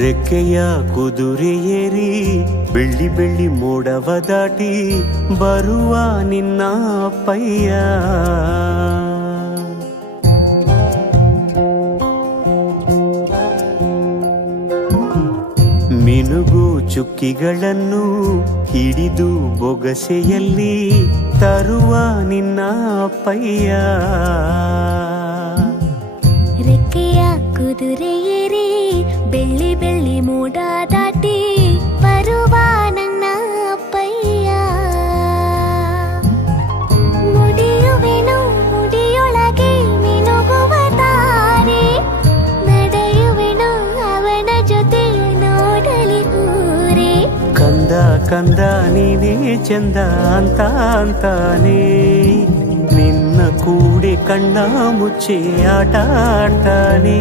ರೆಕ್ಕೆಯ ಕುದುರೆ ಏರಿ ಬೆಳ್ಳಿ ಬೆಳ್ಳಿ ಮೋಡವ ದಾಟಿ ಬರುವ ನಿನ್ನ ಅಪ್ಪಯ್ಯ. ಮಿನುಗು ಚುಕ್ಕಿಗಳನ್ನು ಹಿಡಿದು ಬೊಗಸೆಯಲ್ಲಿ ತರುವ ನಿನ್ನ ಅಪ್ಪಯ್ಯ. ರೆಕ್ಕೆಯ ಕುದುರೆ ಏರಿ ಬೆಳ್ಳಿ ಬೆಳ್ಳಿ ಮೋಡ ದಾಟಿ ಬರುವ ನನ್ನ ಅಪ್ಪಯ್ಯ. ಮುಡಿಯುವೆನು ಮುಡಿಯೊಳಗೆ ಮಿನುಗುವ ತಾರೆ, ನಡೆಯುವೆನು ಅವನ ಜೊತೆ ನೋಡಲಿ ಊರೇ. ಕಂದ ಕಂದ ನೀನೇ ಚಂದ ಅಂತ ಅಂತಾನೆ, ನಿನ್ನ ಕೂಡೆ ಕಣ್ಣ ಮುಚ್ಚೆ ಆಟ ಆಡ್ತಾನೆ.